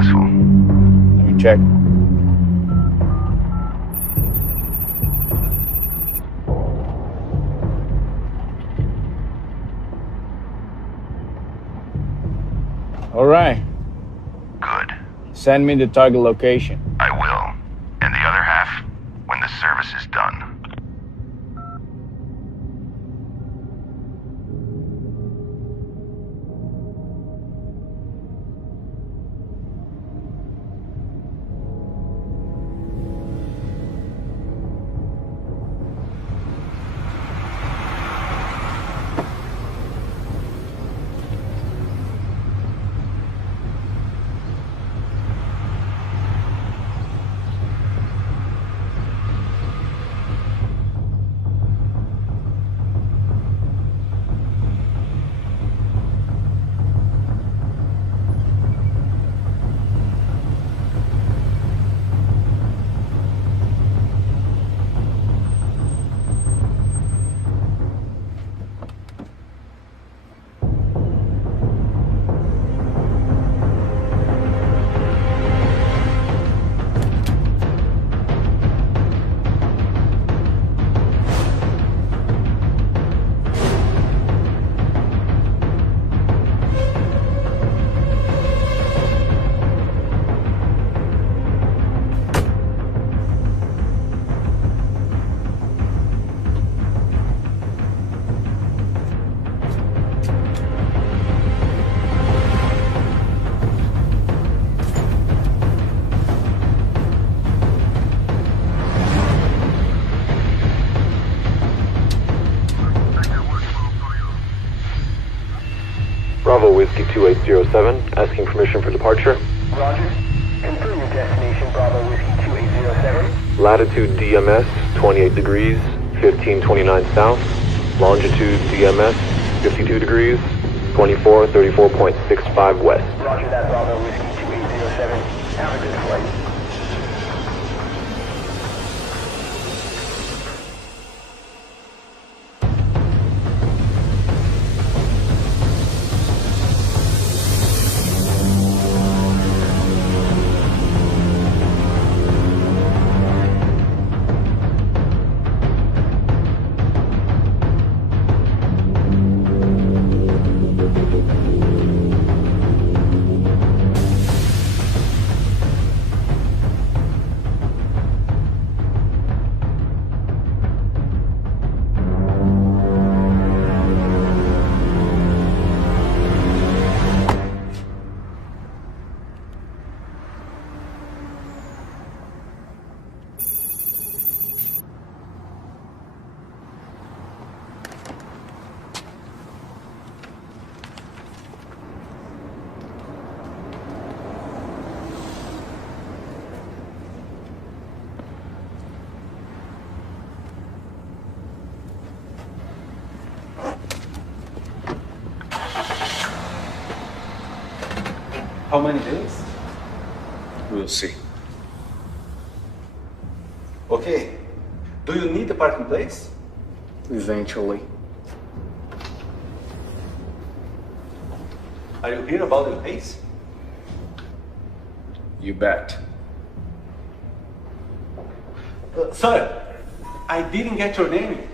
successful. Let me check. All right. Good. Send me the target location. I will. And the other half, when the service is done. Bravo Whiskey 2807, asking permission for departure. Roger. Confirm your destination, Bravo Whiskey 2807. Latitude DMS, 28 degrees, 1529 south. Longitude DMS, 52 degrees, 2434.65 west. Roger that, Bravo Whiskey 2807. Have a good flight. How many days? We'll see. Okay. Do you need a parking place? Eventually. Are you here about the pace? You bet. Sir, I didn't get your name.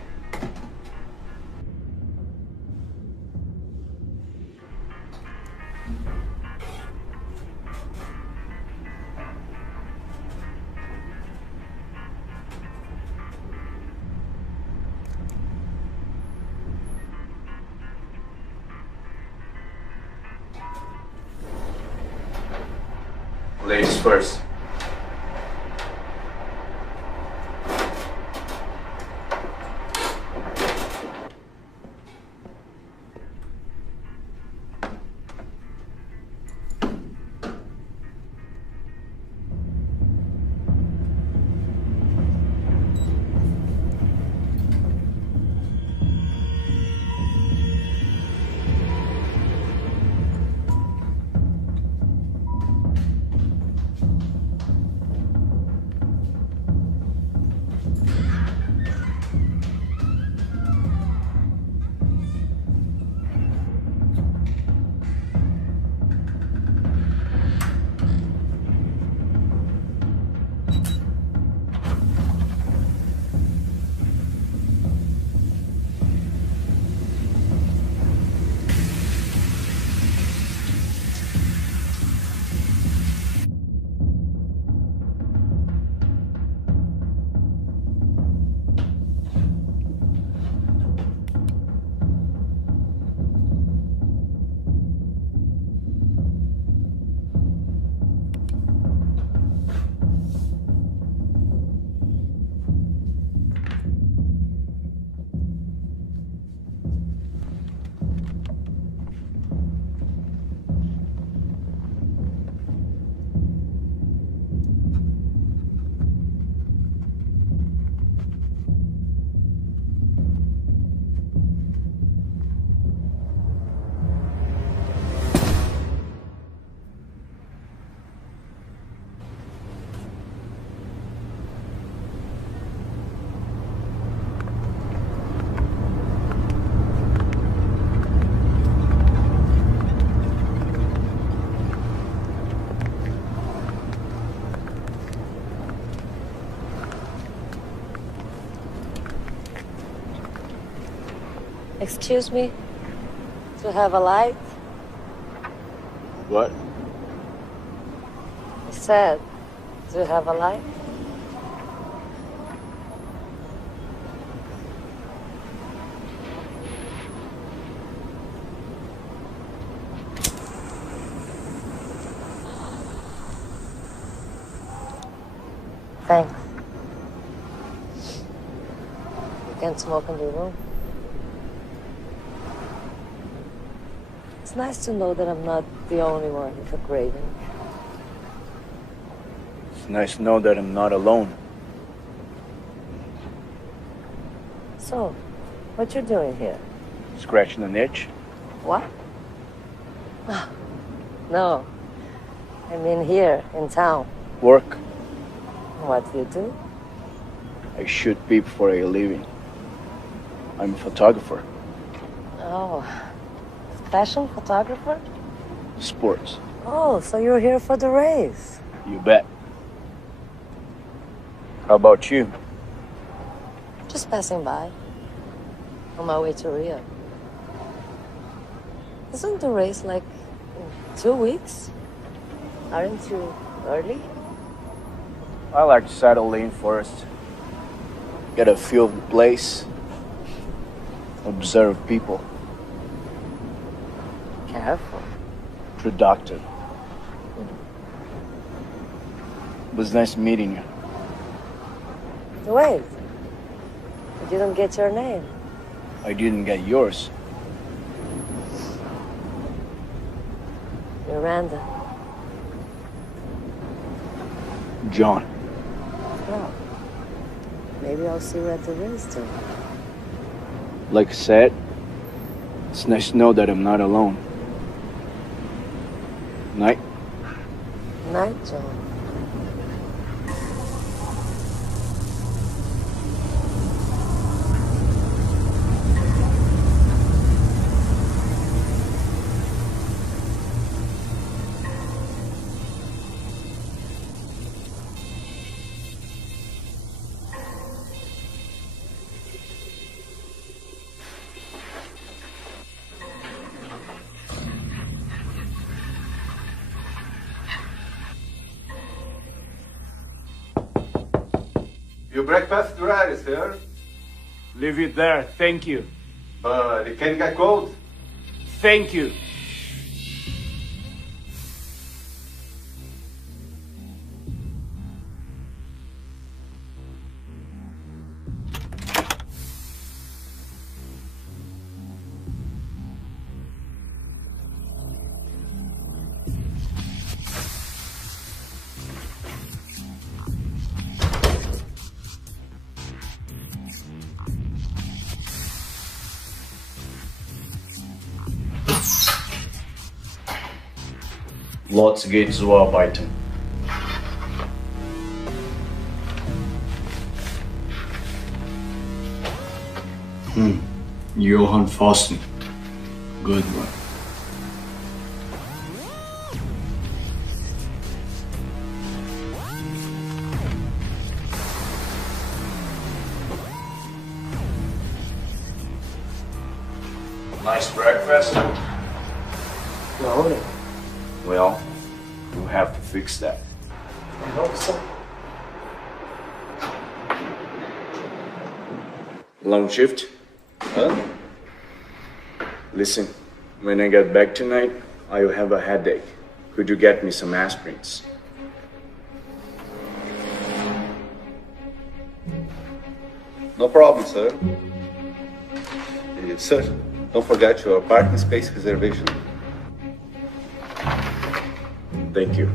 Ladies first. Excuse me? To have a light? What? I said, to have a light? Thanks. You can smoke in the room. It's nice to know that I'm not the only one with a craving. It's nice to know that I'm not alone. So, what you doing here? Scratching an itch? What? Ah, no. I mean here, in town. Work. What do you do? I shoot people for a living. I'm a photographer. Oh, fashion photographer? Sports. Oh, so you're here for the race. You bet. How about you? Just passing by. On my way to Rio. Isn't the race like in 2 weeks? Aren't you early? I like to settle in first. Get a feel of the place. Observe people. Careful. Productive. It was nice meeting you. Wait. You didn't get your name. I didn't get yours. Miranda. John. Well, maybe I'll see you at the race too. Like I said, it's nice to know that I'm not alone. Night. Night, John. Your breakfast ready, sir. Leave it there. Thank you. But it can get cold. Thank you. Lots geht so arbeiten. Johann Forsten. Good one. Nice breakfast. No. Well, we'll have to fix that. I hope so. Long shift? Huh? Listen, when I get back tonight, I will have a headache. Could you get me some aspirins? No problem, sir. Sir, don't forget your parking space reservation. Thank you.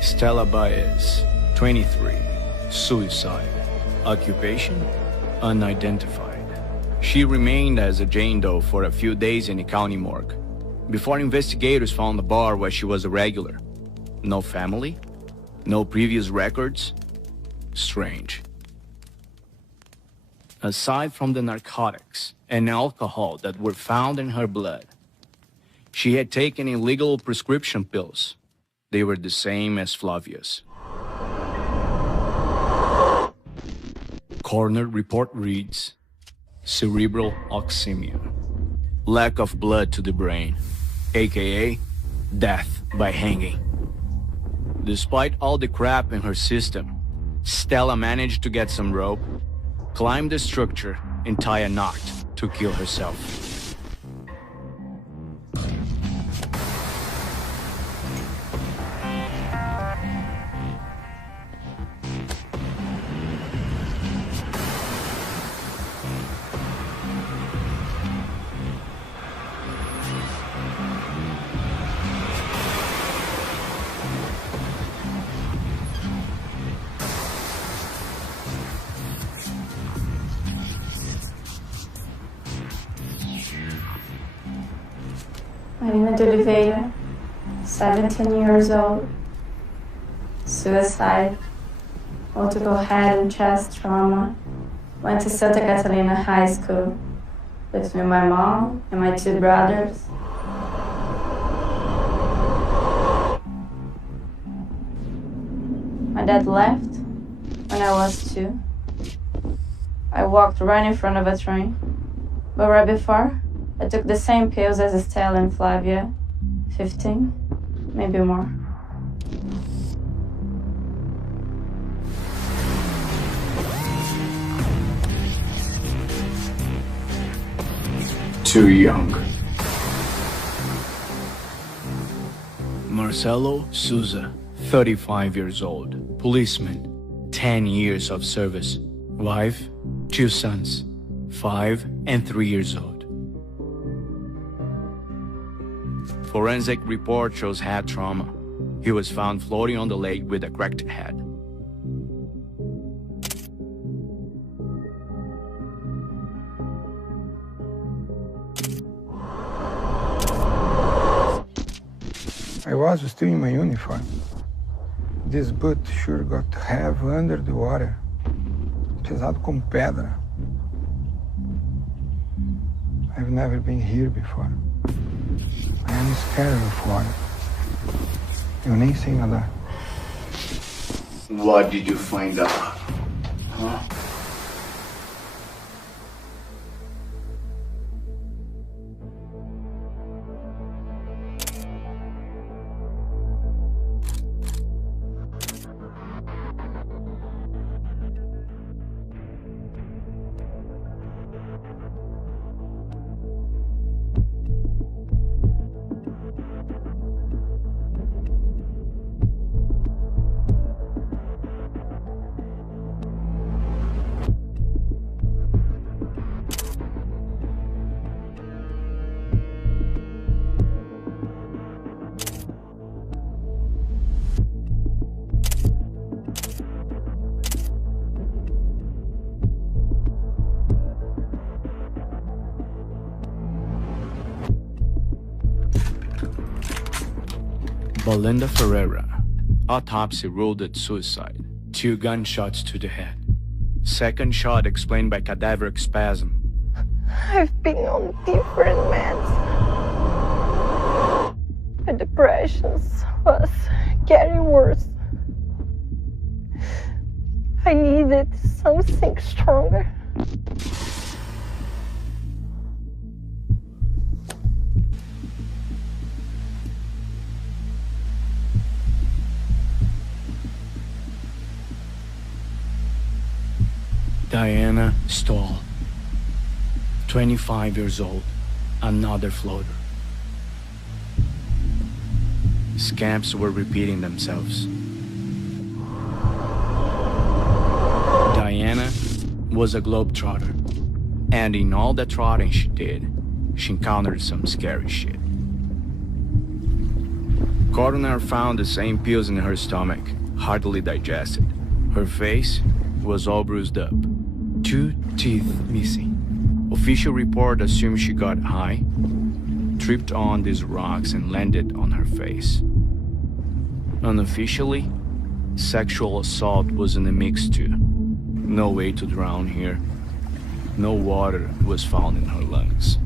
Stella Baez, 23, suicide, occupation, unidentified. She remained as a Jane Doe for a few days in the county morgue, before investigators found the bar where she was a regular. No family, no previous records. Strange. Aside from the narcotics and alcohol that were found in her blood, she had taken illegal prescription pills. They were the same as Flavia's. Coroner report reads, cerebral oxemia, lack of blood to the brain, aka death by hanging. Despite all the crap in her system, Stella managed to get some rope, climb the structure, and tie a knot to kill herself. Marina de Oliveira, 17 years old, suicide, multiple head and chest trauma, went to Santa Catalina High School, lives with my mom and my two brothers. My dad left when I was 2. I walked right in front of a train, but right before, I took the same pills as Estelle and Flavia, 15, maybe more. Too young. Marcelo Souza, 35 years old, policeman, 10 years of service, wife, 2 sons, 5 and 3 years old. Forensic report shows head trauma. He was found floating on the lake with a cracked head. I was still in my uniform. This boot sure got to have under the water. Pesado como pedra. I've never been here before. I am scared of water. Eu nem sei nadar. What did you find out? Huh? Belinda Ferreira. Autopsy ruled it suicide. 2 gunshots to the head. Second shot explained by cadaveric spasm. I've been on different meds. My depression was getting worse. I needed something stronger. Diana Stahl, 25 years old, another floater. Scams were repeating themselves. Diana was a globetrotter, and in all the trotting she did, she encountered some scary shit. Coroner found the same pills in her stomach, hardly digested. Her face was all bruised up, 2 teeth missing. Official report assumed she got high, tripped on these rocks and landed on her face. Unofficially, sexual assault was in the mix too. No way to drown here. No water was found in her lungs.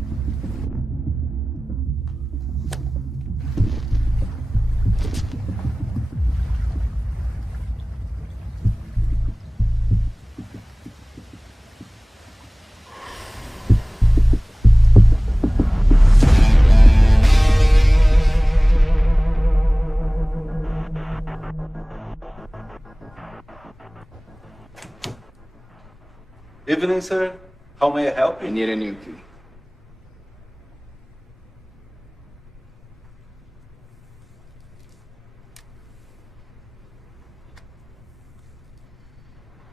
Evening, sir. How may I help you? I need a new key.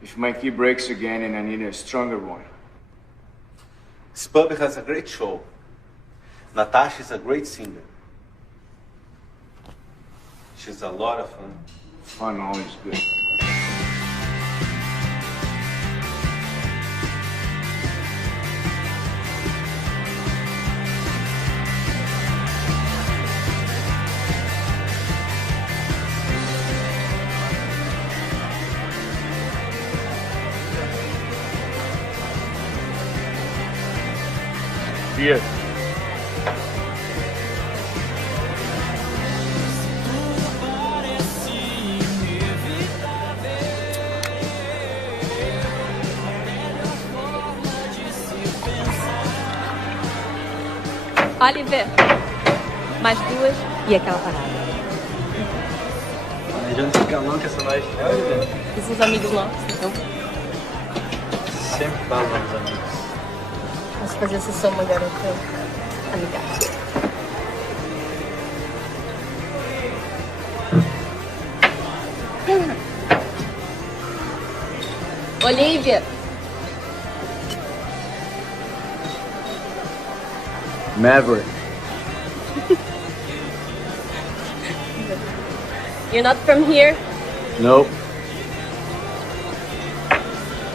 If my key breaks again and I need a stronger one. This pub has a great show. Natasha is a great singer. She's a lot of fun. Fun always good. Beer. Oliver, mais 2 e aquela parada. Planejando ficar louca essa noite, né, Oliver? Esses amigos nossos, então. Sempre falo nos amigos. Vamos fazer sessão uma garota amigável. Olivia! Maverick. You're not from here? Nope.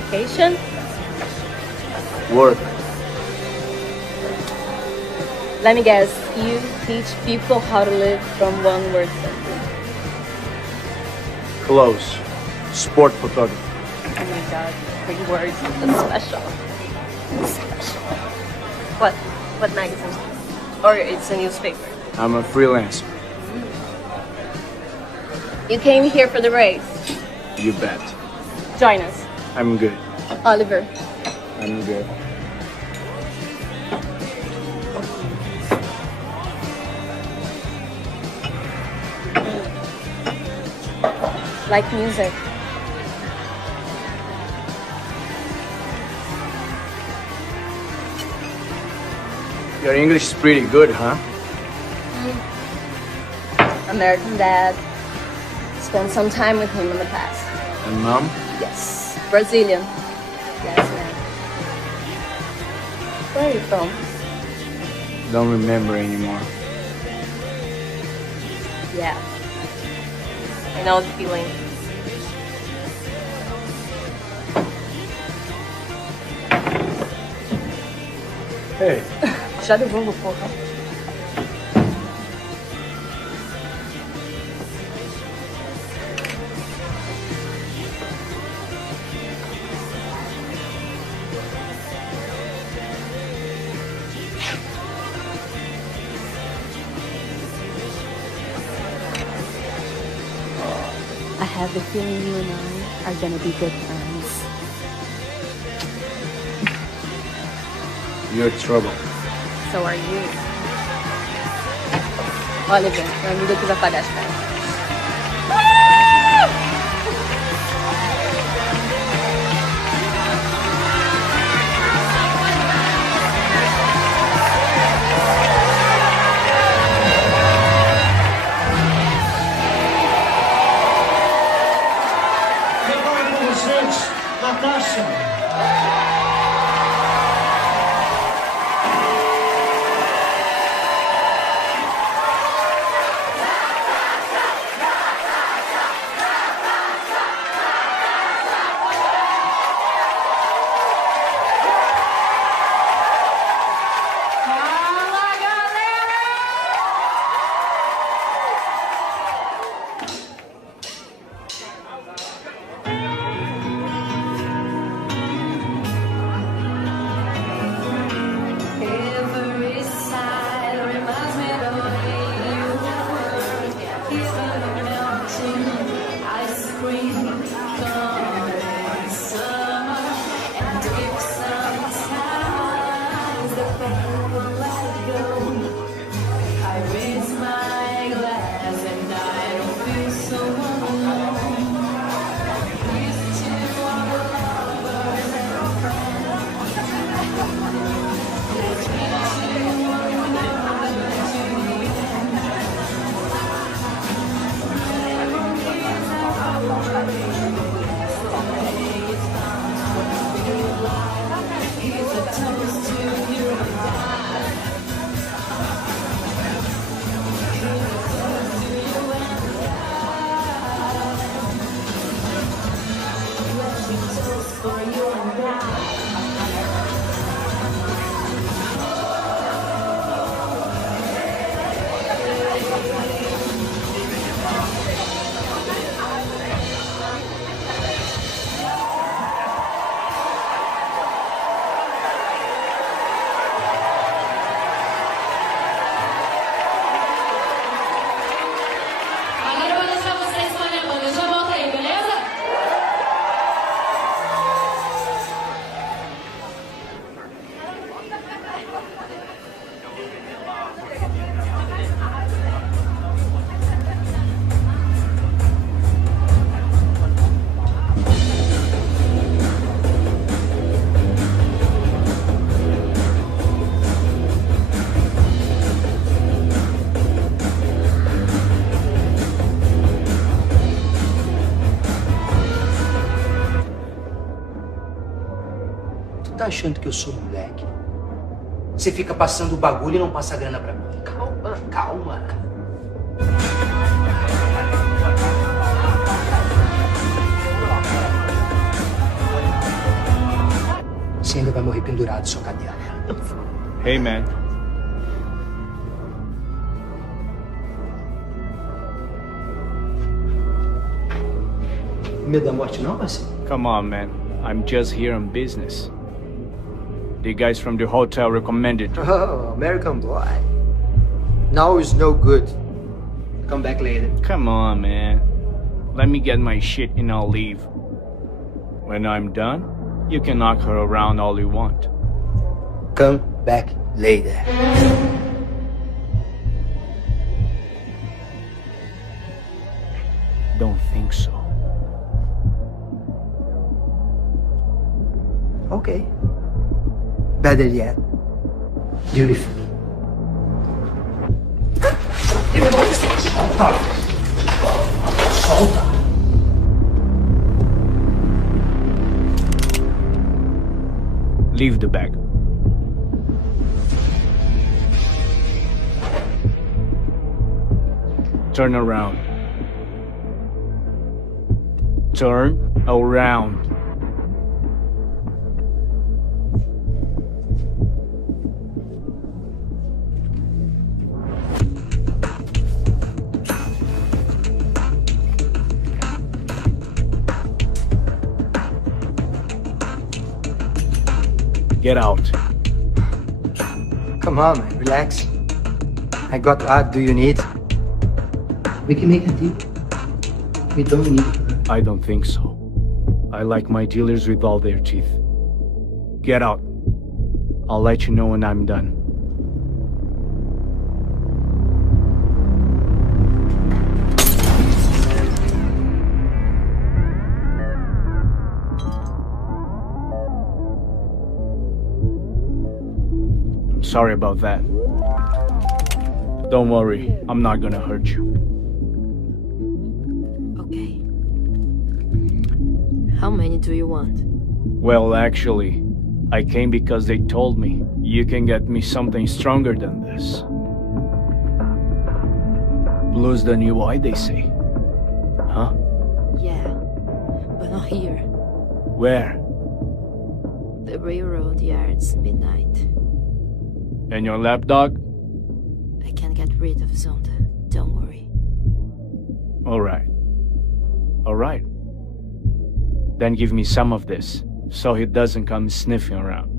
Vacation? Work. Let me guess, you teach people how to live from one word sentence. Close. Sport photography. Oh my god, 3 words, that's special. Special. What magazine? Or it's a newspaper? I'm a freelancer. You came here for the race. You bet. Join us. I'm good. Oliver. I'm good. Like music. Your English is pretty good, huh? American Dad. Spent some time with him in the past. And Mom? Yes. Brazilian. Yes, man. Where are you from? Don't remember anymore. Yeah. I know the feeling. Hey. Já devolvo, porra. I have the feeling you and I are gonna be good friends. You're trouble. So are you. Oliver, meu amigo quis apagar as caras. Tá achando que eu sou moleque? Você fica passando o bagulho e não passa a grana pra mim. Calma, calma. Você ainda vai morrer pendurado, sua cadela. Hey, man. Medo da morte não, parceiro? Come on, man. I'm just here on business. The guys from the hotel recommended. Oh, American boy. Now is no good. Come back later. Come on, man. Let me get my shit and I'll leave. When I'm done, you can knock her around all you want. Come back later. Don't think so. Okay. Better yet. Beautiful. Solta! Solta! Leave the bag. Turn around. Turn around. Get out. Come on, man. Relax. I got what do you need? We can make a deal. We don't need her. I don't think so. I like my dealers with all their teeth. Get out. I'll let you know when I'm done. I'm sorry about that. Don't worry, I'm not gonna hurt you. Okay. How many do you want? Well, actually, I came because they told me you can get me something stronger than this. Blue's the new white, they say. Huh? Yeah, but not here. Where? The railroad yards, midnight. And your lapdog? I can get rid of Zonda. Don't worry. All right. All right. Then give me some of this, so he doesn't come sniffing around.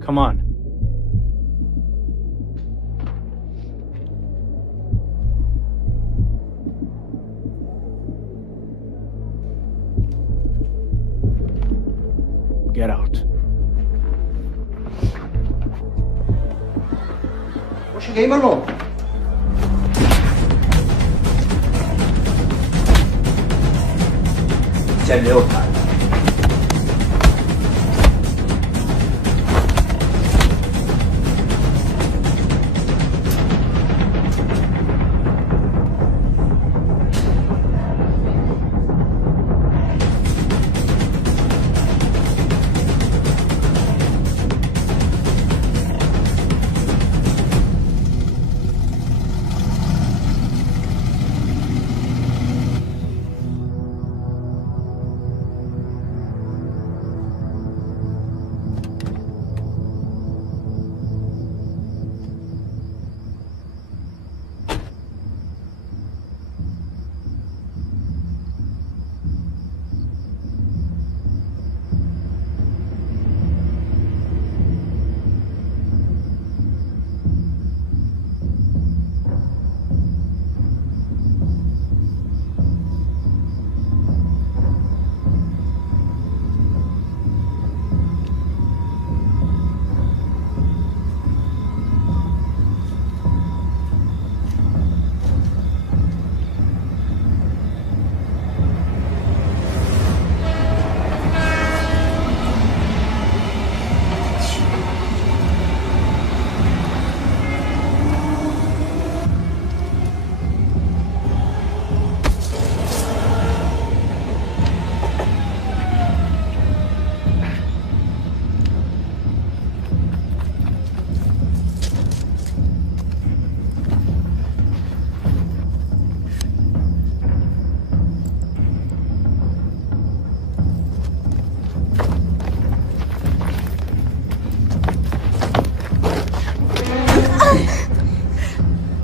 Come on. Get out. 我cheguei, meu irmão. Esse é meu, cara.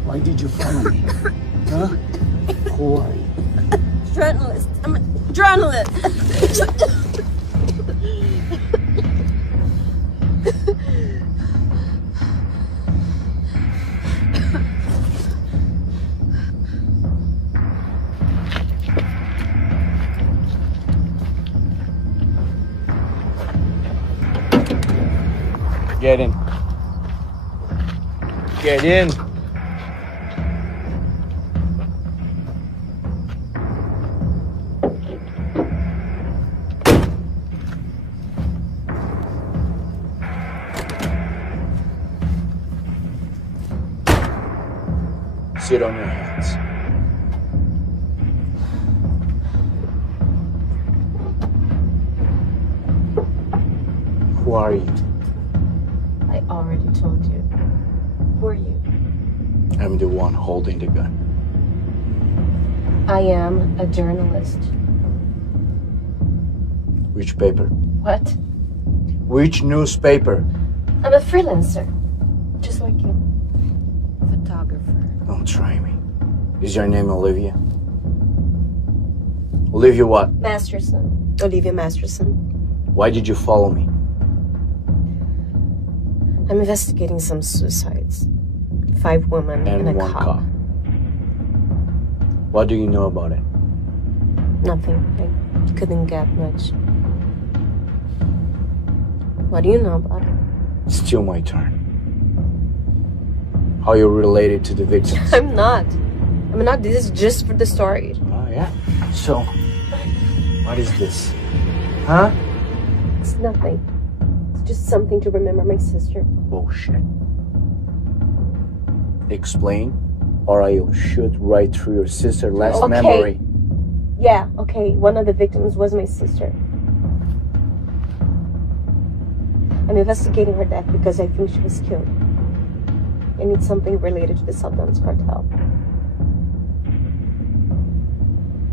Why did you follow me? Huh? Who are you? Journalist. I'm a journalist. Get in. Get in. Sit on your hands. Who are you? I already told you. Who are you? I'm the one holding the gun. I am a journalist. Which paper? What? Which newspaper? I'm a freelancer. Just like you. Photographer. Don't try me. Is your name Olivia? Olivia what? Masterson. Olivia Masterson. Why did you follow me? I'm investigating some suicides. 5 women and a 1 cop. What do you know about it? Nothing. I couldn't get much. What do you know about it? It's still my turn. How you related to the victims? I'm not. This is just for the story. Oh, yeah? So, what is this? Huh? It's nothing. It's just something to remember my sister. Bullshit. Explain, or I'll shoot right through your sister's last memory. Yeah, okay. One of the victims was my sister. I'm investigating her death because I think she was killed. And it's something related to the Sundance cartel.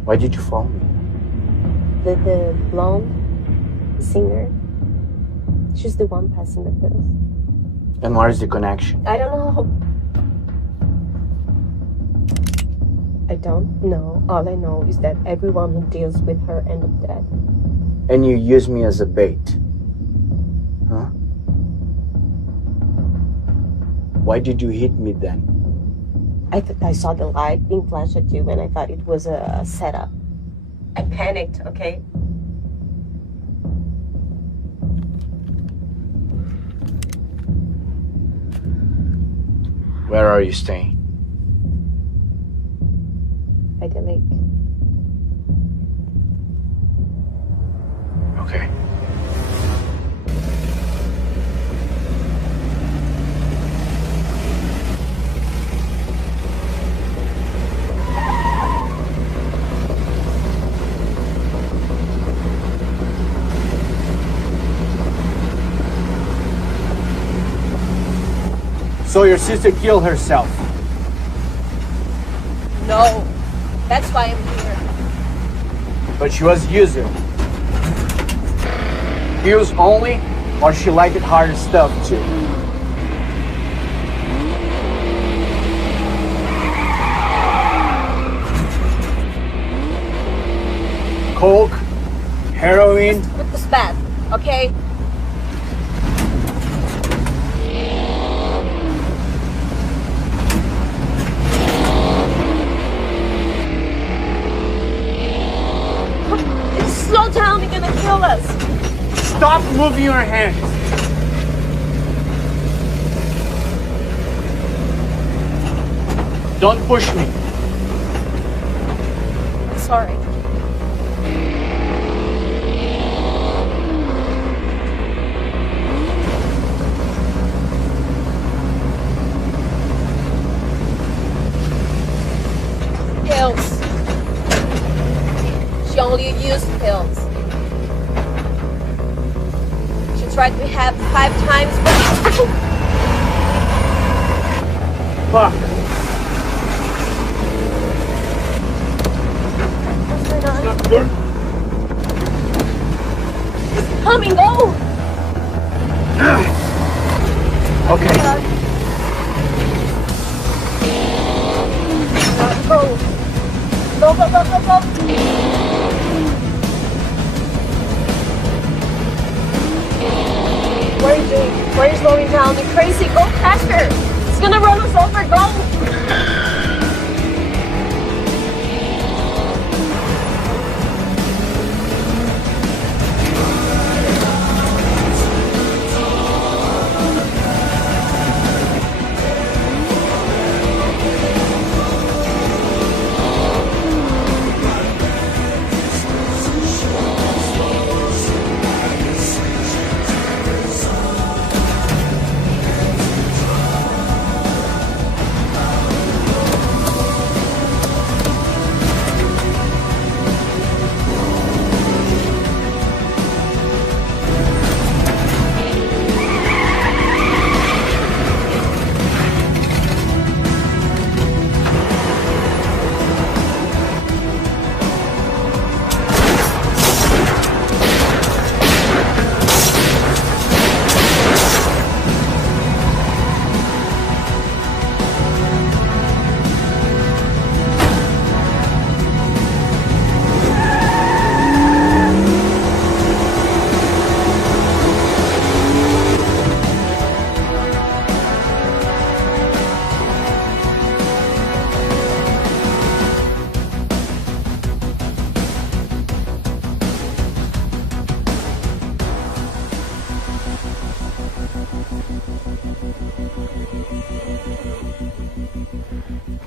Why did you follow me? The blonde singer, she's the one passing the pills. And what is the connection? I don't know. I don't know. All I know is that everyone who deals with her end up dead. And you use me as a bait? Huh? Why did you hit me then? I saw the light being flashed at you and I thought it was a setup. I panicked, okay? Where are you staying? By the lake. Okay. So your sister killed herself? No. That's why I'm here. But she was user. Pills only, or she liked harder stuff too? Coke, heroin. It was bad, okay? Slow down, you're gonna kill us. Stop moving your hands. Don't push me. Sorry. Pills. She only used pills. She tried to have 5 times, but... Fuck. What's going on? Not good. It's coming, go! Okay. Go. Go, go, go, go, go. What are you doing? Why are you slowing down? You're crazy. Go faster. It's gonna run us over. Go.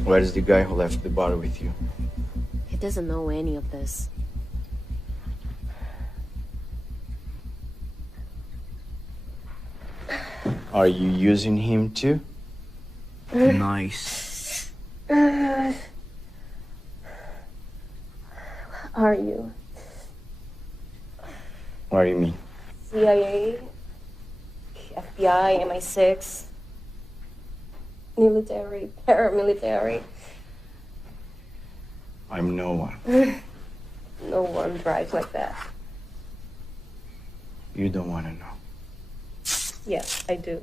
Where is the guy who left the bar with you? He doesn't know any of this. Are you using him too? Nice. Are you? What do you mean? CIA? FBI? MI6? Military? Paramilitary? I'm no one. No one drives like that. You don't want to know. Yes, I do.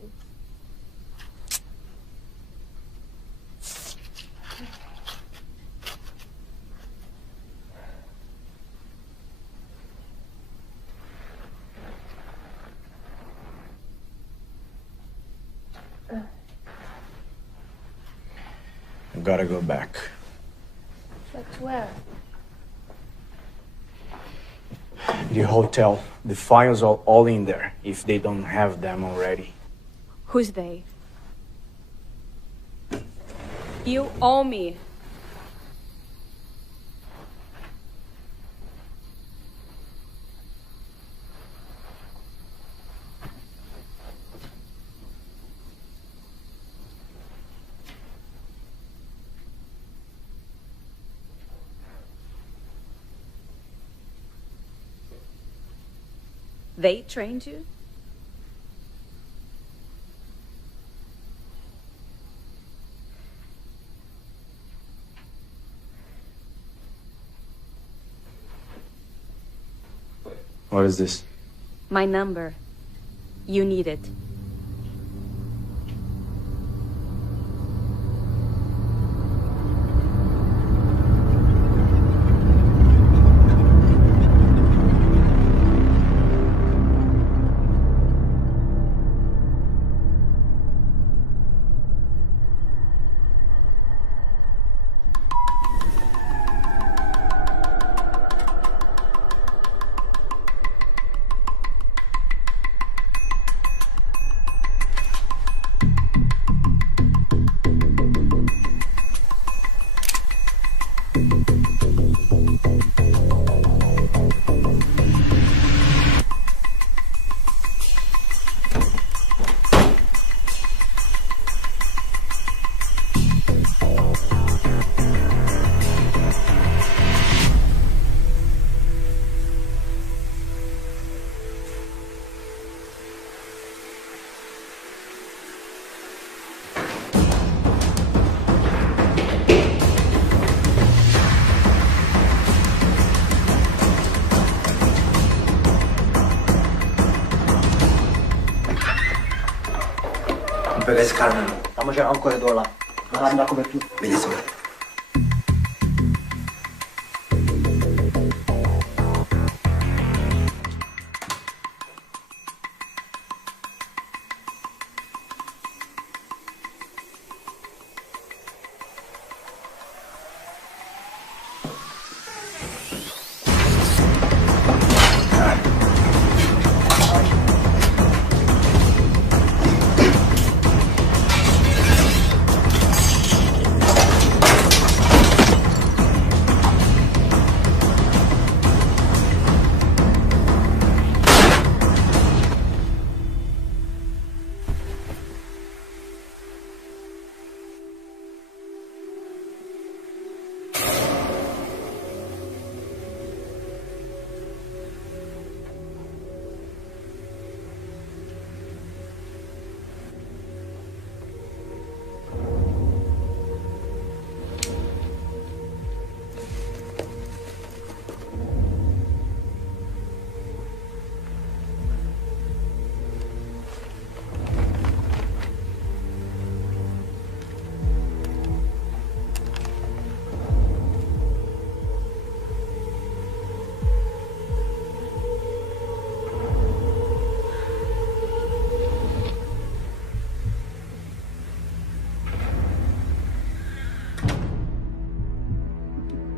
I've got to go back. But where? The hotel. The files are all in there, if they don't have them already. Who's they? You owe me. They trained you? What is this? My number. You need it. Vamos pegar esse cara, meu irmão. Dá uma geral no corredor lá. Vai lá me dar cobertura. Beleza, mano.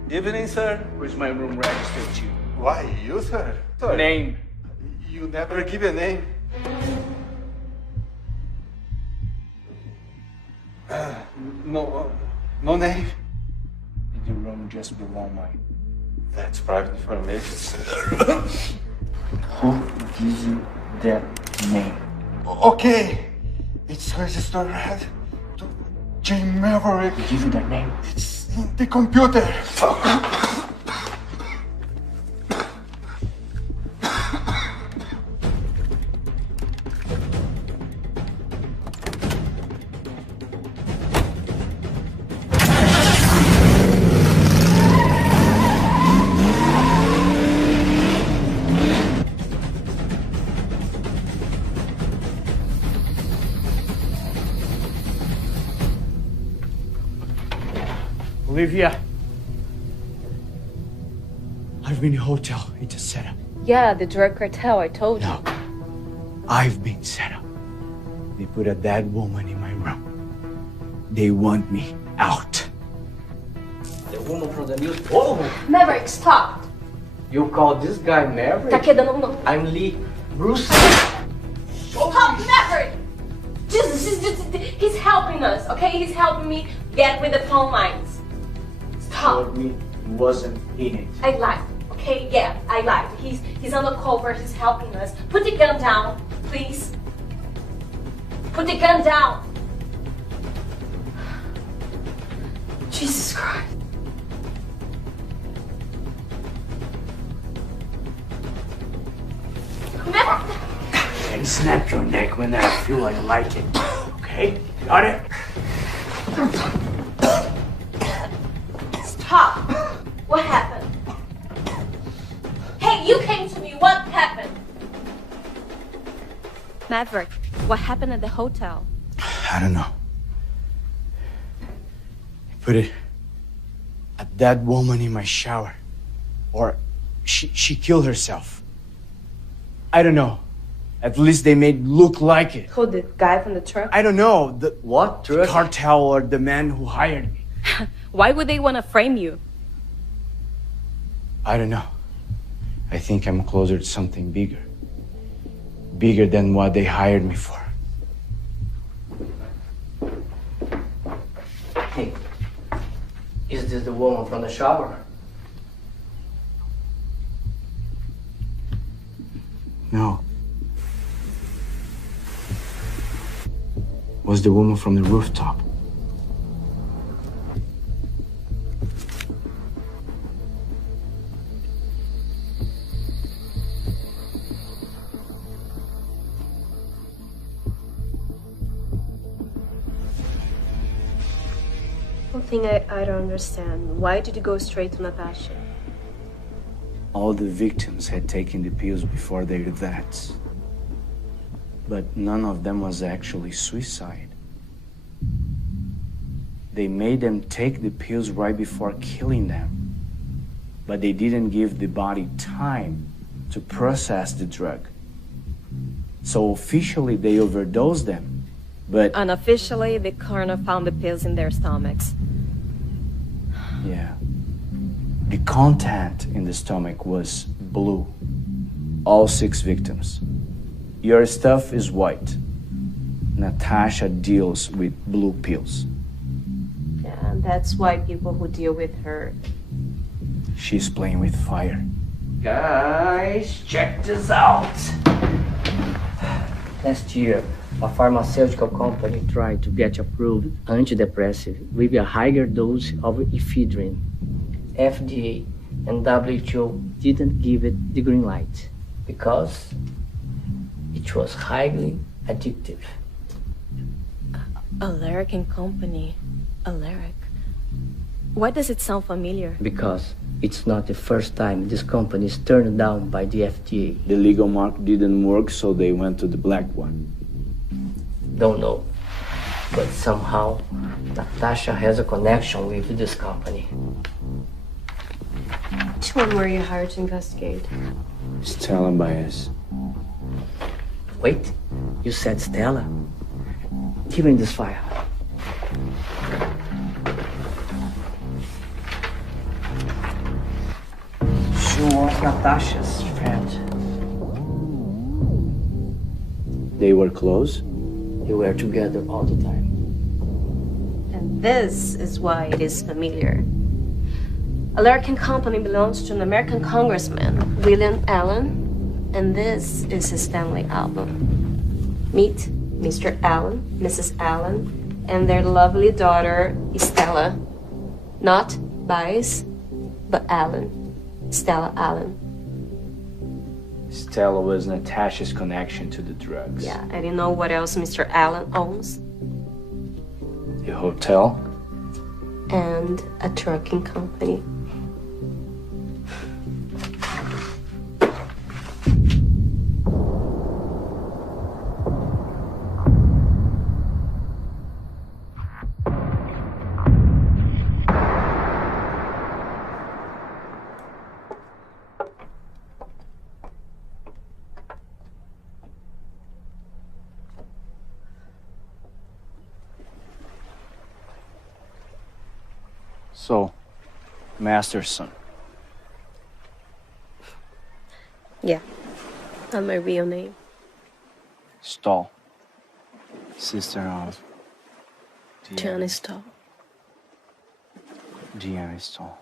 Evening, sir. Where's my room registered to? Why, you, sir? Sir, Name. you never give a name. No name. The room just below mine. That's private information, sir. Who gives you that name? Okay. It's registered to Jim Maverick. Who gives you that name? It's in the computer. Olivia. I've been in a hotel. It's a setup. Yeah, the drug cartel, I told you. No. I've been set up. They put a dead woman in my room. They want me out. The woman from the news. Oh! Maverick, stop! You call this guy Maverick? Tá quedando não. I'm Lee. Bruce. Stop, Maverick! Jesus, he's helping us, okay? He's helping me. Get with the phone lines. Stop. Told me he wasn't in it. I lied. Okay, yeah, I lied. He's undercover, he's helping us. Put the gun down, please. Put the gun down. Jesus Christ. And snap your neck when I feel I like it. Okay? Got it? Stop. What happened? Hey, you came to me. What happened? Maverick, what happened at the hotel? I don't know. I put a dead woman in my shower. Or she killed herself. I don't know. At least they made look like it. Who, the guy from the truck? I don't know. The What? the cartel or the man who hired me. Why would they want to frame you? I don't know. I think I'm closer to something bigger. Bigger than what they hired me for. Hey, is this the woman from the shower? No. Was the woman from the rooftop. One thing I don't understand. Why did you go straight to Natasha? All the victims had taken the pills before their deaths. But none of them was actually suicide. They made them take the pills right before killing them. But they didn't give the body time to process the drug. So officially they overdosed them, but... Unofficially, the coroner found the pills in their stomachs. Yeah. The content in the stomach was blue. All 6 victims. Your stuff is white. Natasha deals with blue pills. Yeah, that's why people who deal with her... She's playing with fire. Guys, check this out. Last year, a pharmaceutical company tried to get approved antidepressive with a higher dose of ephedrine. FDA and WHO didn't give it the green light because it was highly addictive. Alaric and Company. Alaric. Why does it sound familiar? Because it's not the first time this company is turned down by the FDA. The legal mark didn't work, so they went to the black one. Don't know. But somehow, Natasha has a connection with this company. Which one were you hired to investigate? Stella Baez. Wait, you said Stella? Give me this file. She was Natasha's friend. They were close? They were together all the time. And this is why it is familiar. Alaric and Company belongs to an American congressman, William Allen, and this is his family album. Meet Mr. Allen, Mrs. Allen, and their lovely daughter, Stella. Not Baez, but Allen. Stella Allen. Stella was Natasha's connection to the drugs. Yeah, I didn't know what else Mr. Allen owns. The hotel? And a trucking company. So, Masterson. Yeah, that's my real name. Stahl. Sister of... Johnny Stahl. Deanna stole.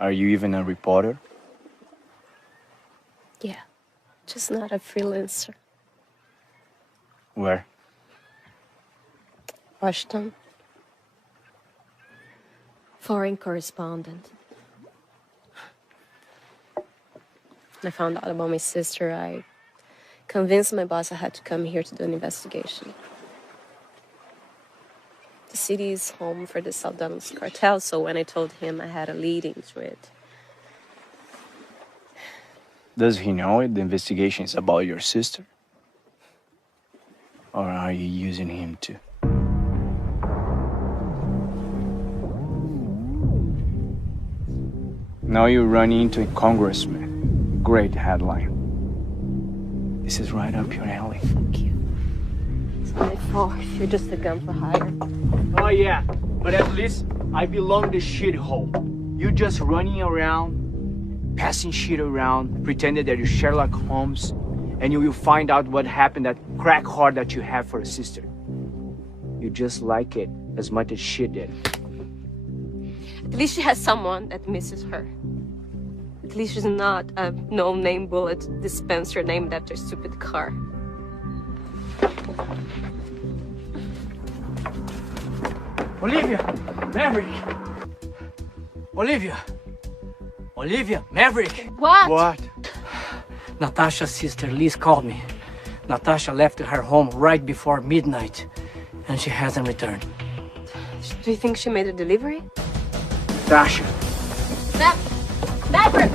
Are you even a reporter? Yeah, just not a freelancer. Where? Washington. Foreign correspondent. When I found out about my sister, I convinced my boss I had to come here to do an investigation. The city is home for the South Dallas cartel, so when I told him I had a lead into it. Does he know the investigation is about your sister? Or are you using him to? Now you're running into a congressman. Great headline. This is right up your alley. Thank you. It's my fault if you're just a gun for hire. Oh yeah, but at least I belong to the shithole. You just running around, passing shit around, pretending that you're Sherlock Holmes, and you will find out what happened, that crack heart that you have for a sister. You just like it as much as she did. At least she has someone that misses her. At least she's not a no-name bullet dispenser named after a stupid car. Olivia! Maverick! Olivia! Olivia! Maverick! What? What? Natasha's sister Liz called me. Natasha left her home right before midnight, and she hasn't returned. Do you think she made a delivery? Natasha! Maverick!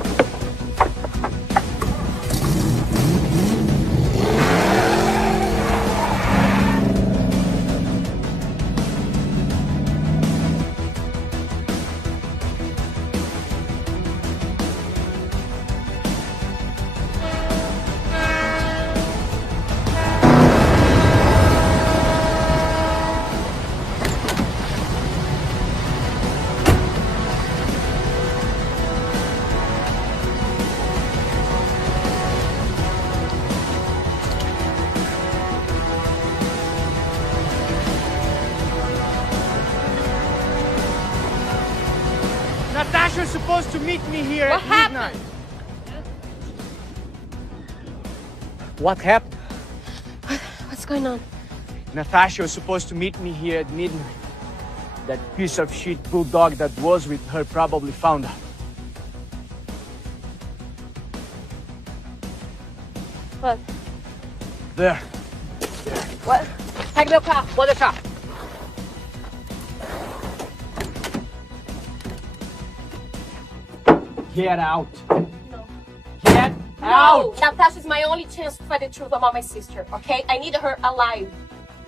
Natasha's supposed to meet me here What at midnight. What happened? What's going on? Natasha was supposed to meet me here at midnight. That piece of shit bulldog that was with her probably found out. What? There. What? Pega meu carro, pode deixar. Get out. No. Get out. Natasha's my only chance to find the truth about my sister, okay? I need her alive.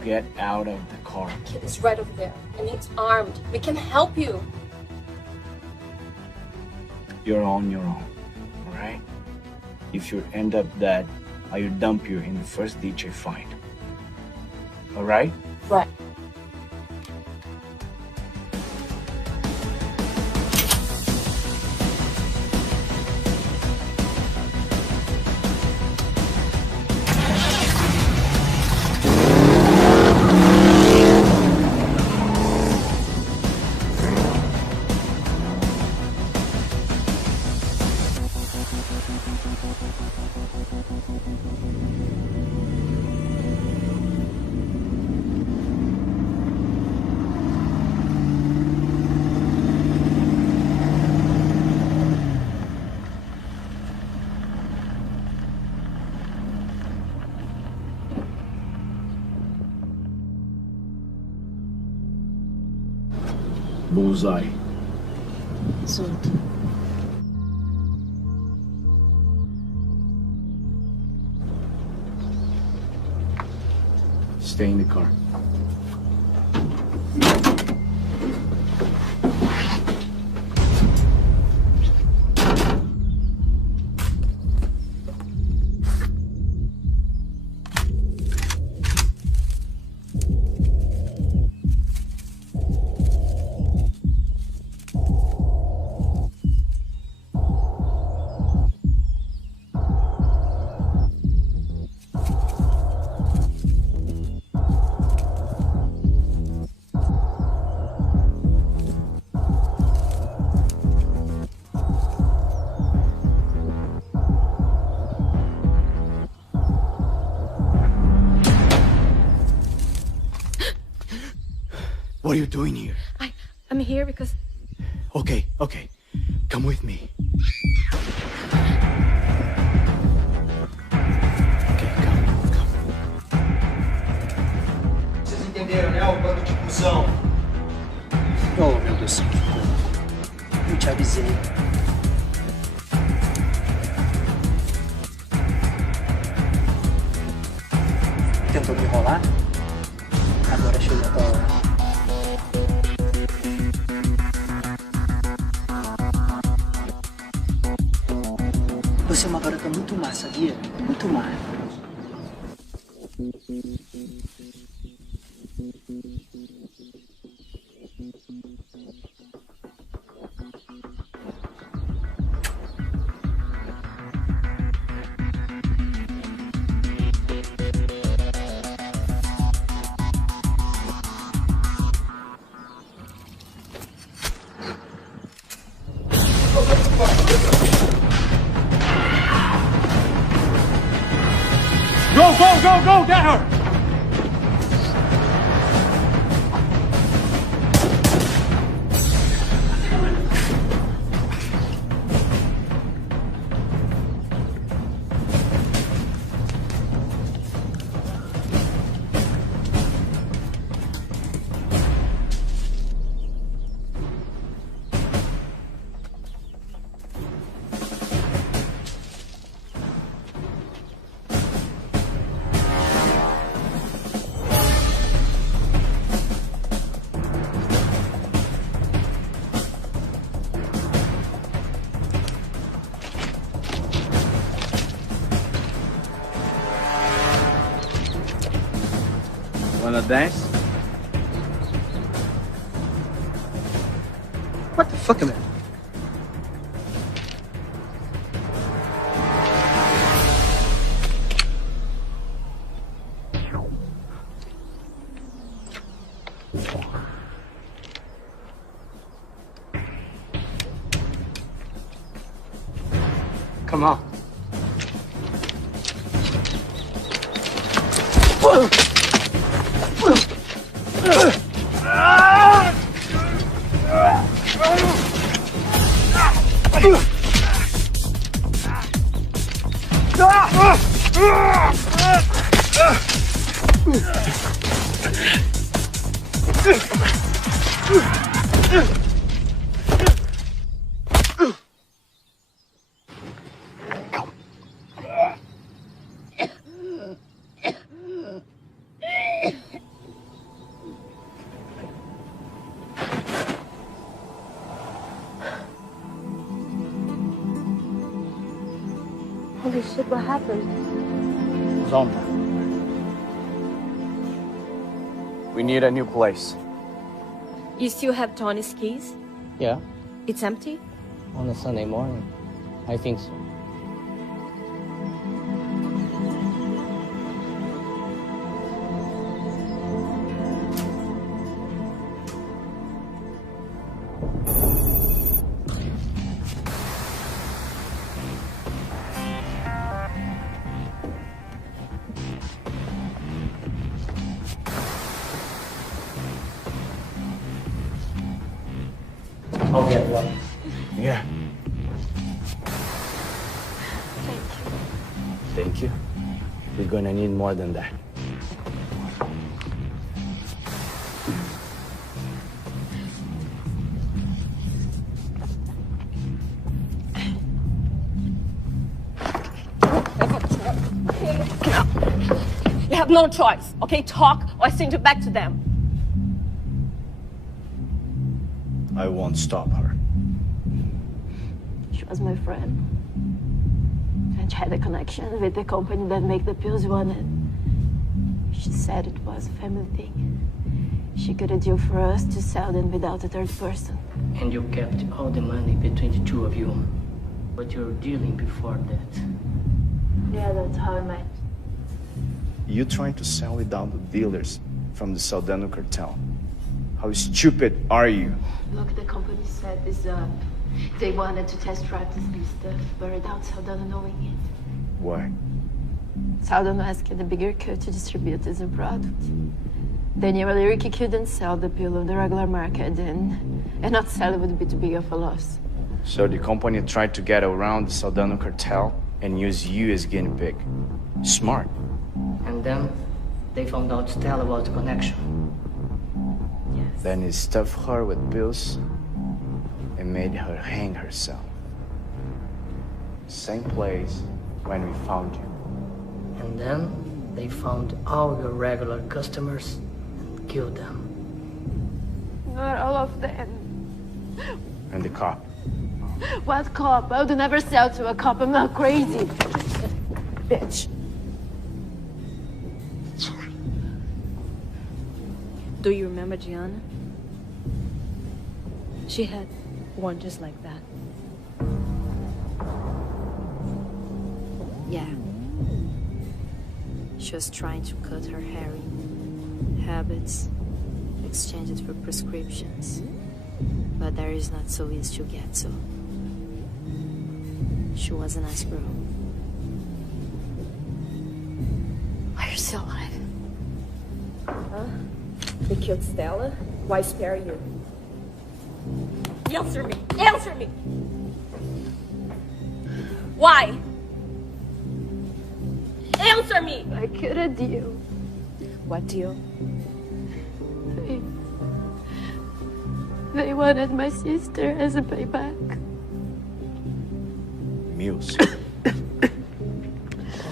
Get out of the car. Kid is right over there, and he's armed. We can help you. You're on your own, all right? If you end up dead, I will dump you in the first ditch I find. All right? Right. Bullseye. Zonto. Stay in the car. What are you doing here? I'm here because... Okay. Come with me. Okay, come. Vocês entenderam, né? O bando de cuzão. Oh, meu Deus, que porra. Eu te avisei. Tentou me enrolar? Agora chegou a hora. Você é uma garota muito má, sabia? Muito má. Go, get her! Wanna dance? What the fuck, man? Come on. Holy shit, what happened? Zonta. We need a new place. You still have Tony's keys? Yeah, It's empty? on a Sunday morning. I think so. I'll get one. Yeah. Thank you. We're gonna need more than that. You have no choice, okay? Talk or I send you back to them. I won't stop her. She was my friend. And she had a connection with the company that make the pills you wanted. She said it was a family thing. She got a deal for us to sell them without a third person. And you kept all the money between the two of you. But you were dealing before that. Yeah, that's how I met. You trying to sell without the dealers from the Saldano cartel. How stupid are you? Look, the company set this up. They wanted to test drive this stuff, but without Saldano knowing it. Why? Saldano asked the bigger co to distribute this product. They knew Ricky couldn't sell the pill on the regular market, and not sell it would be too big of a loss. So the company tried to get around the Saldana cartel and use you as guinea pig. Smart. And then they found out Stella was the connection. Yes. Then he stuffed her with pills and made her hang herself. Same place when we found you. And then they found all your regular customers and killed them. Not all of them. And the cop. What cop? I would never sell to a cop. I'm not crazy. Bitch. Do you remember Gianna? She had one just like that. Yeah. She was trying to cut her heroin habits, exchange it for prescriptions. But there is not so easy to get, so she was a nice girl. Why are you still alive? Huh? They killed Stella? Why spare you? Answer me! Answer me! Why? Answer me! I cut a deal. What deal? They wanted my sister as a payback. Mills.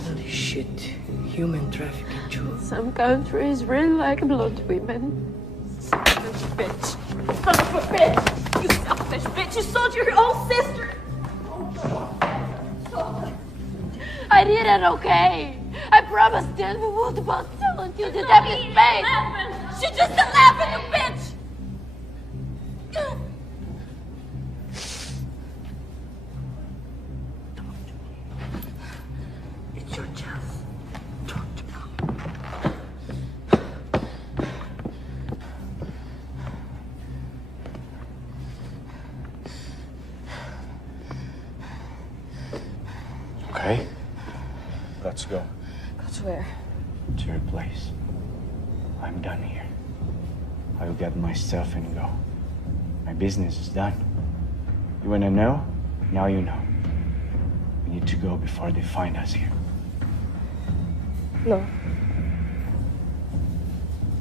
Holy shit. Human trafficking too. Some countries really like blonde women. Selfish bitch! Son of a bitch! You selfish bitch! You sold your own sister! I did it, okay? I promised them we would both sell until the death is paid. She just 11, you bitch! It's your chance. Talk to me. Okay? Let's go. Go to where? To your place. I'm done here. I will get my stuff and go. My business is done. You wanna know? Now you know. We need to go before they find us here. No.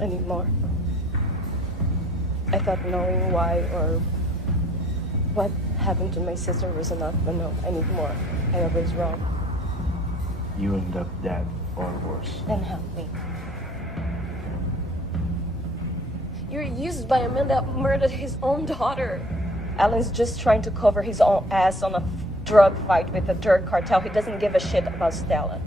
I need more. I thought knowing why or what happened to my sister was enough, but no, I need more. I was wrong. You end up dead or worse. Then help me. You're used by a man that murdered his own daughter. Alan's just trying to cover his own ass on a drug fight with the Darc cartel. He doesn't give a shit about Stella.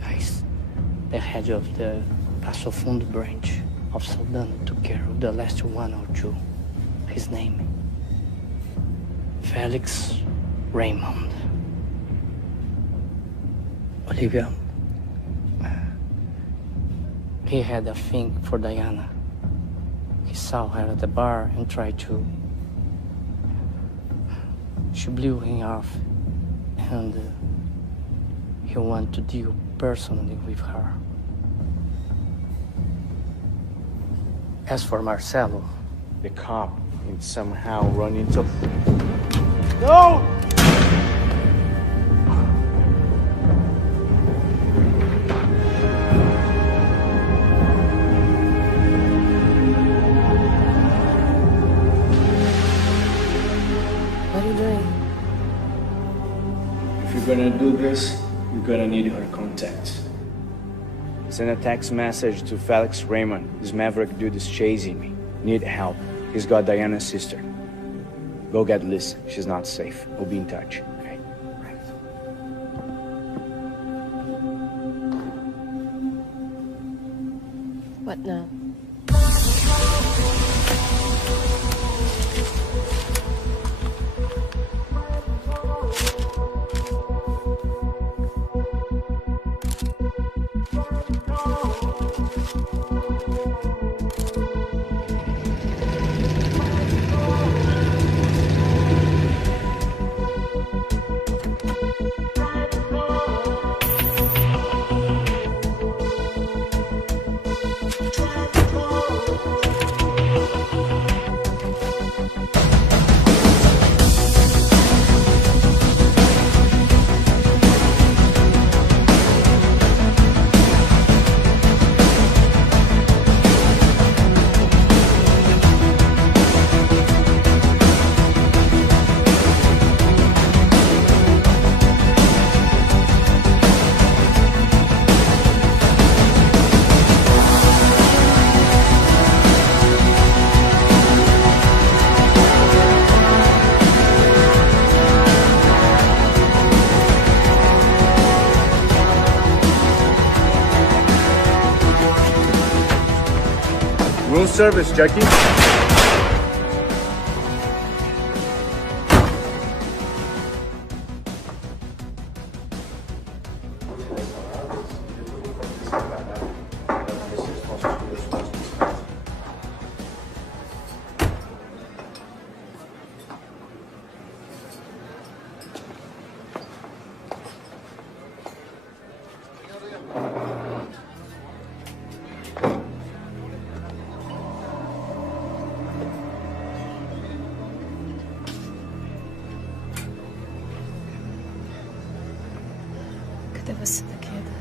Guys, the head of the Paso Fundo branch of Saldana took care of the last one or two. His name, Felix Raymond. Olivia, he had a thing for Diana. He saw her at the bar and tried to. She blew him off, and he wanted to deal personally with her. As for Marcelo, The cop and somehow run into... No! What are you doing? If you're gonna do this, you're gonna need her contact. Send a text message to Felix Raymond. This maverick dude is chasing me. Need help. He's got Diana's sister. Go get Liz. She's not safe. We'll be in touch. Okay? Right. What now? Room service, Jackie. كده بس ده كده.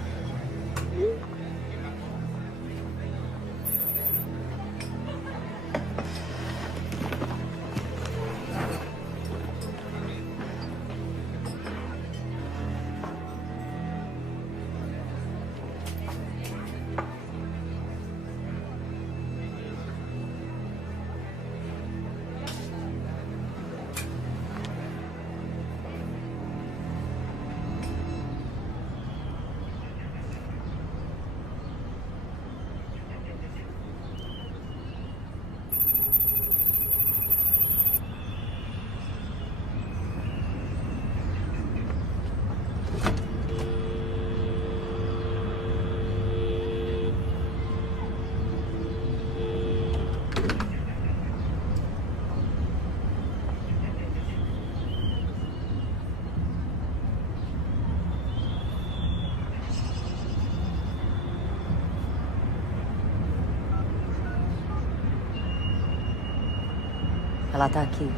Ela tá aqui.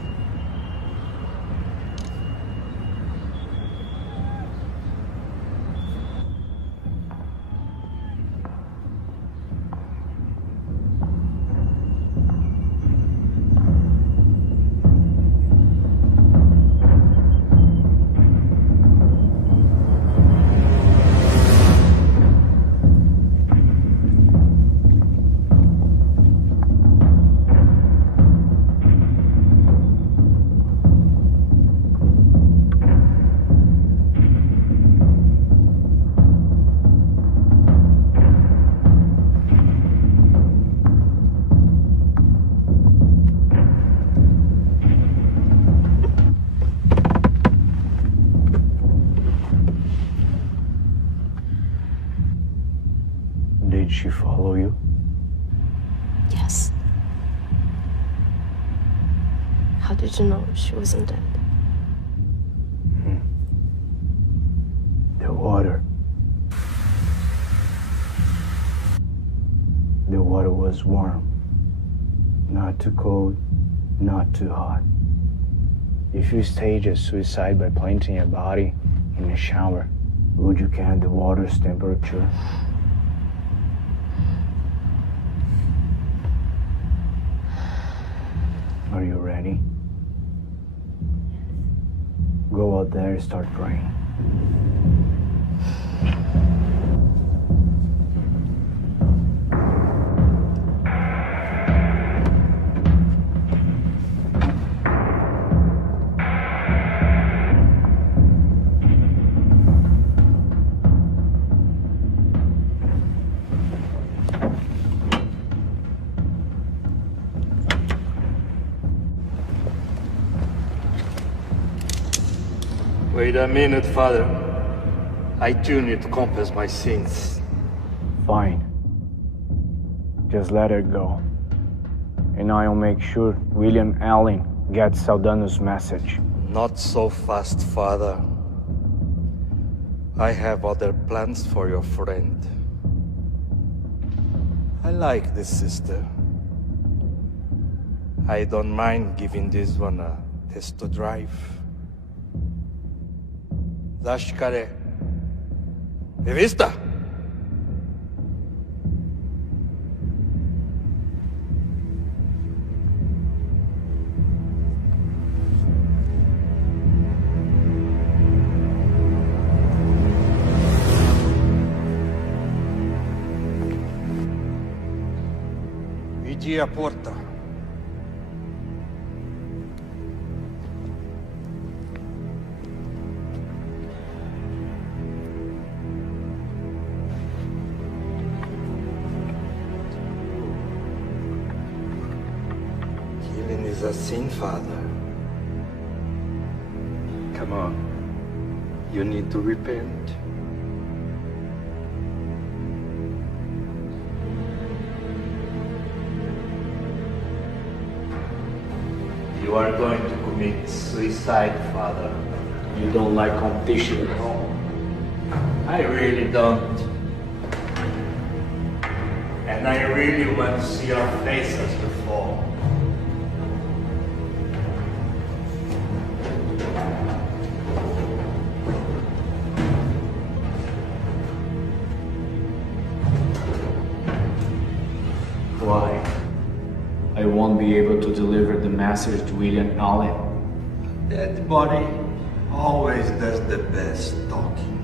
Did she follow you? Yes. How did you know she wasn't dead? The water. The water was warm. Not too cold, not too hot. If you stage a suicide by planting a body in a shower, would you count the water's temperature? Are you ready? Go out there and start praying. Wait a minute, Father. I too need to confess my sins. Fine. Just let her go. And I'll make sure William Allen gets Saldano's message. Not so fast, Father. I have other plans for your friend. I like this sister. I don't mind giving this one a test to drive. Zashkare. Vista! Vigi a porta. is a sin, Father. Come on. You need to repent. You are going to commit suicide, Father. You don't like competition at all. I really don't. And I really want to see your face as before. Why? I won't be able to deliver the message to William Allen. That body always does the best talking.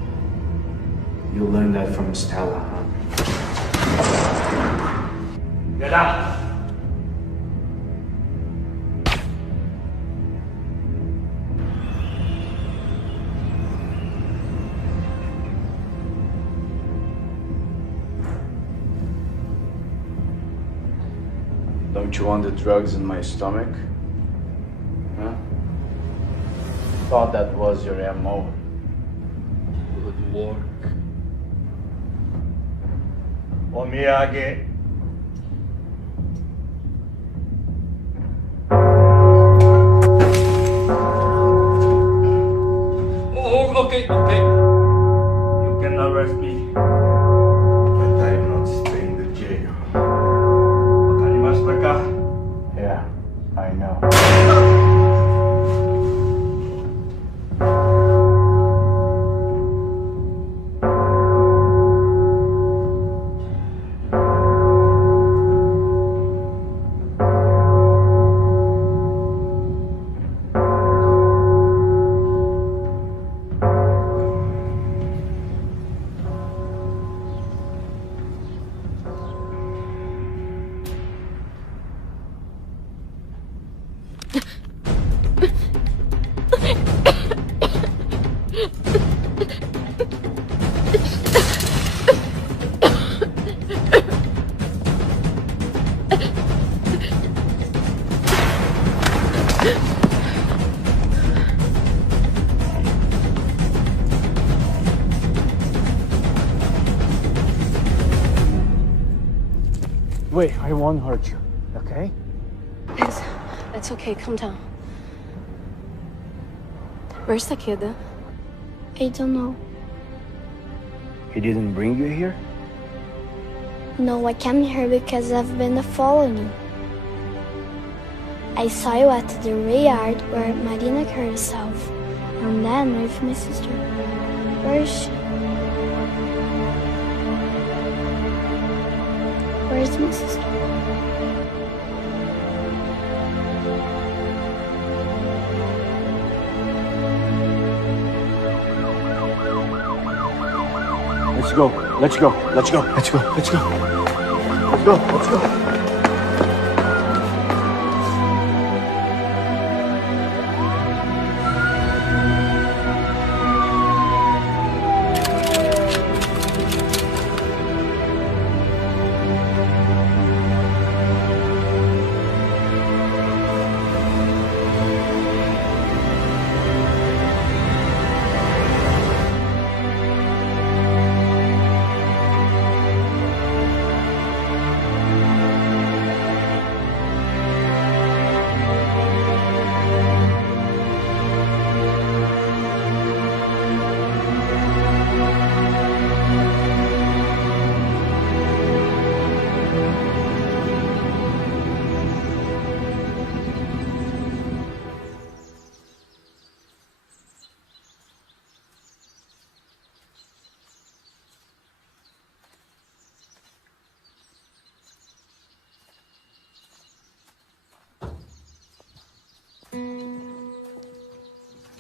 You learned that from Stella, huh? Get out! Don't you want the drugs in my stomach? Huh? Thought that was your MO. Good work. Omiyage. Oh, okay. You can arrest me, but I am not staying in the jail. Wakarimasu ka? Yeah, I know. Wait, I won't hurt you, okay? It's okay, calm down. Where's Takeda? I don't know. He didn't bring you here? No, I came here because I've been following you. I saw you at the yard where Marina killed herself, and then with my sister. Where is she? Where's my sister? Let's go. Let's go. Let's go. Let's go. Let's go. Let's go. Let's go.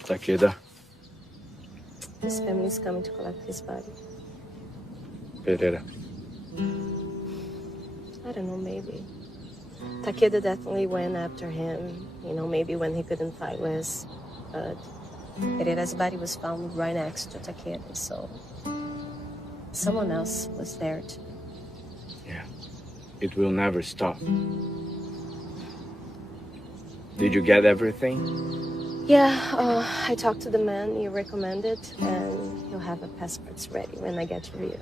Takeda. His family is coming to collect his body. Pereira. I don't know, maybe. Takeda definitely went after him, you know, maybe when he couldn't fight Liz. But Pereira's body was found right next to Takeda, so someone else was there too. Yeah. It will never stop. Did you get everything? Yeah, I talked to the man you recommended, and he'll have the passports ready when I get to Rio.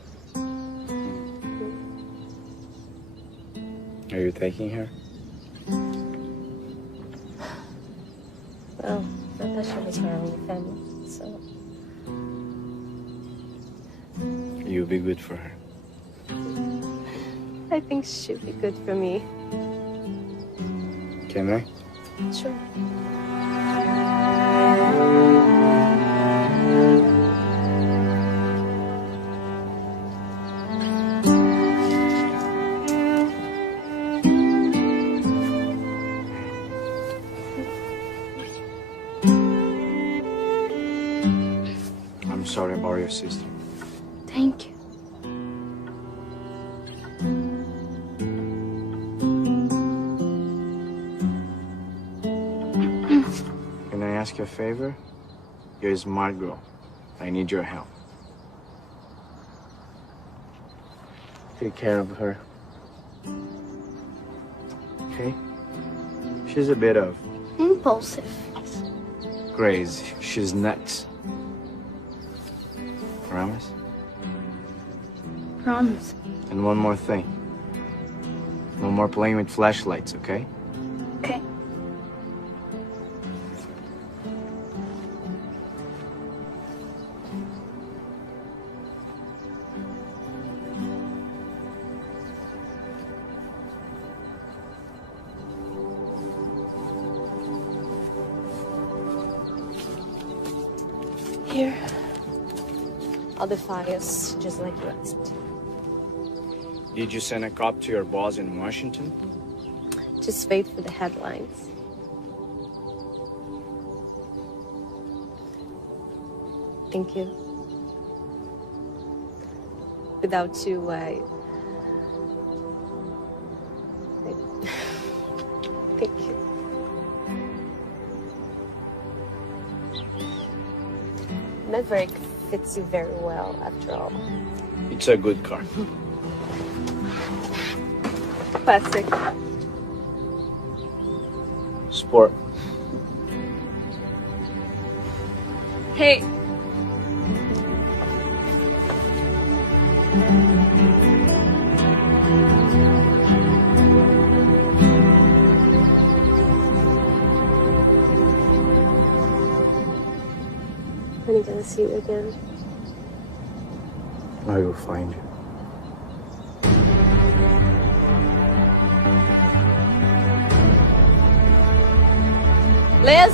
Are you taking her? Well, Natasha was her only family, so... You'll be good for her. I think she'll be good for me. Can I? Sure. I'm sorry about your sister. Thank you. Can I ask you a favor? You're a smart girl. I need your help. Take care of her. Okay? She's a bit of Impulsive. crazy. She's nuts. Promise? Promise. And one more thing. No more playing with flashlights, okay? Okay. Here. All the files, just like you asked. Did you send a copy to your boss in Washington? Just wait for the headlines. Thank you. Without you, Thank you. Maverick fits you very well, after all. It's a good car. Classic. Sport. Hey. When are you gonna see you again? I will find you. Liz?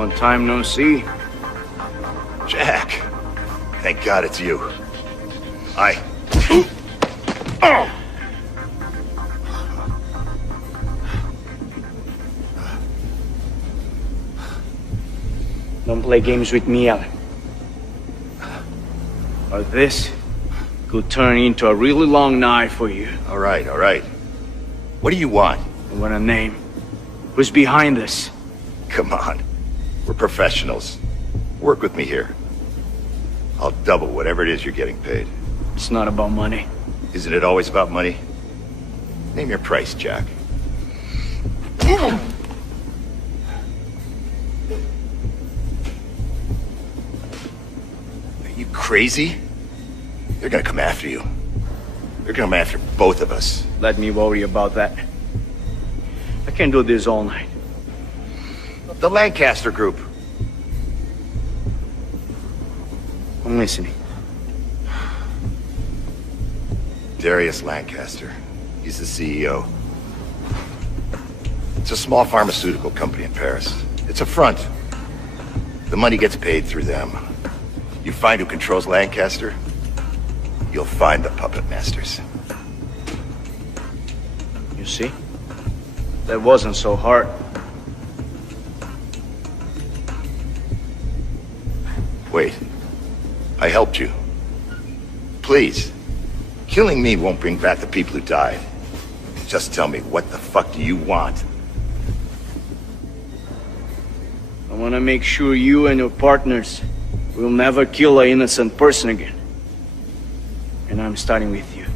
Long time no see. Jack. Thank God it's you. Don't play games with me, Alan. Or this could turn into a really long night for you. All right. What do you want? I want a name. Who's behind this? Come on. We're professionals. Work with me here. I'll double whatever it is you're getting paid. It's not about money. Isn't it always about money? Name your price, Jack. Are you crazy? They're gonna come after you. They're gonna come after both of us. Let me worry about that. I can do this all night. The Lancaster Group. I'm listening. Darius Lancaster. He's the CEO. It's a small pharmaceutical company in Paris. It's a front. The money gets paid through them. You find who controls Lancaster, you'll find the puppet masters. You see? That wasn't so hard. Wait. I helped you. Please. Killing me won't bring back the people who died. Just tell me, what the fuck do you want? I want to make sure you and your partners will never kill an innocent person again. And I'm starting with you.